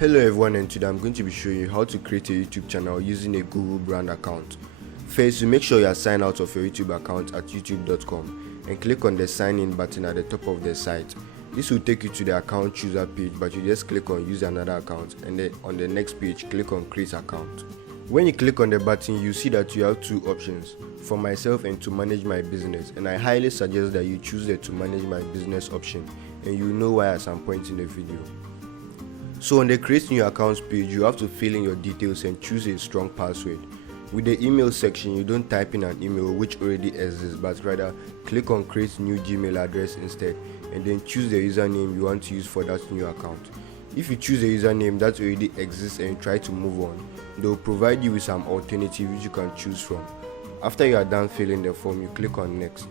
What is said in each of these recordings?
Hello everyone, and today I'm going to be showing you how to create a YouTube channel using a Google brand account. First, you make sure you are signed out of your YouTube account at youtube.com and click on the sign in button at the top of the site. This will take you to the account chooser page, but you just click on use another account, and then on the next page click on create account. When you click on the button, you see that you have two options, for myself and to manage my business, and I highly suggest that you choose the to manage my business option, and you will know why at some point in the video. So on the create new accounts page, you have to fill in your details and choose a strong password. With the email section, you don't type in an email which already exists, but rather click on create new Gmail address instead, and then choose the username you want to use for that new account. If you choose a username that already exists and try to move on, they will provide you with some alternative which you can choose from. After you are done filling the form, you click on next.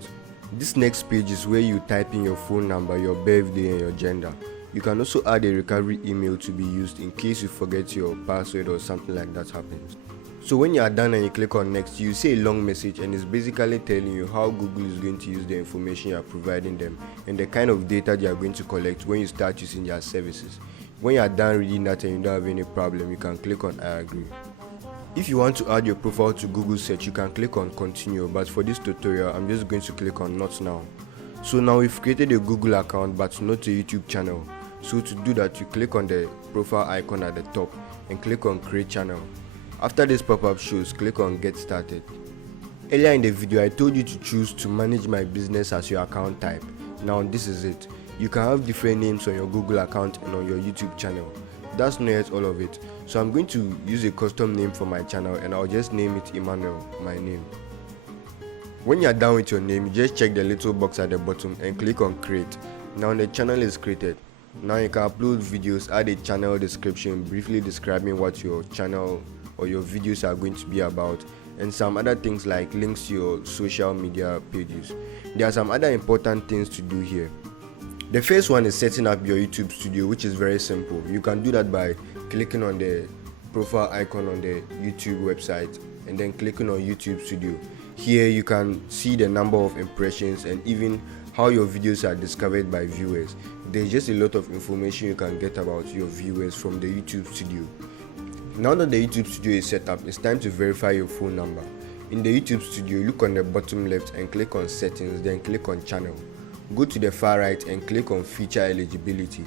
This next page is where you type in your phone number, your birthday and your gender. You can also add a recovery email to be used in case you forget your password or something like that happens. So when you are done and you click on next, you see a long message, and it's basically telling you how Google is going to use the information you are providing them and the kind of data they are going to collect when you start using their services. When you are done reading that and you don't have any problem, you can click on I agree. If you want to add your profile to Google search, you can click on continue, but for this tutorial I'm just going to click on not now. So now we've created a Google account but not a YouTube channel. So to do that, you click on the profile icon at the top and click on create channel. After this pop-up shows, click on get started. Earlier in the video I told you to choose to manage my business as your account type. Now this is it. You can have different names on your Google account and on your YouTube channel. That's not yet all of it. So I'm going to use a custom name for my channel, and I'll just name it Emmanuel, my name. When you're done with your name, you just check the little box at the bottom and click on create. Now the channel is created. Now you can upload videos, add a channel description briefly describing what your channel or your videos are going to be about, and some other things like links to your social media pages. There are some other important things to do here. The first one is setting up your YouTube studio, which is very simple. You can do that by clicking on the profile icon on the YouTube website and then clicking on YouTube studio. Here you can see the number of impressions and even how your videos are discovered by viewers. There's just a lot of information you can get about your viewers from the YouTube studio. Now that the YouTube studio is set up, it's time to verify your phone number. In the YouTube studio, look on the bottom left and click on settings, then click on channel. Go to the far right and click on feature eligibility.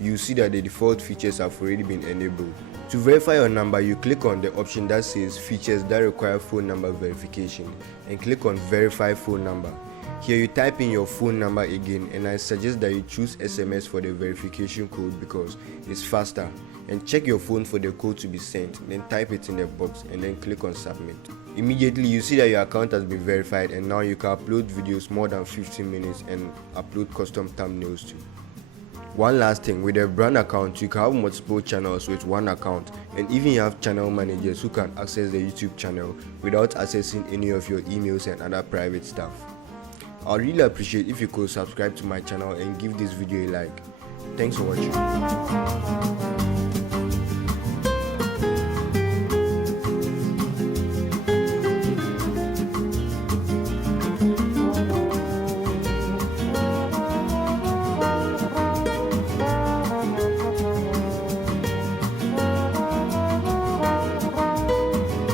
You see that the default features have already been enabled. To verify your number, you click on the option that says features that require phone number verification and click on verify phone number. Here you type in your phone number again, and I suggest that you choose SMS for the verification code because it's faster, and check your phone for the code to be sent, then type it in the box and then click on submit. Immediately you see that your account has been verified, and now you can upload videos more than 15 minutes and upload custom thumbnails too. One last thing, with a brand account you can have multiple channels with one account, and even you have channel managers who can access the YouTube channel without accessing any of your emails and other private stuff. I'd really appreciate if you could subscribe to my channel and give this video a like. Thanks for watching.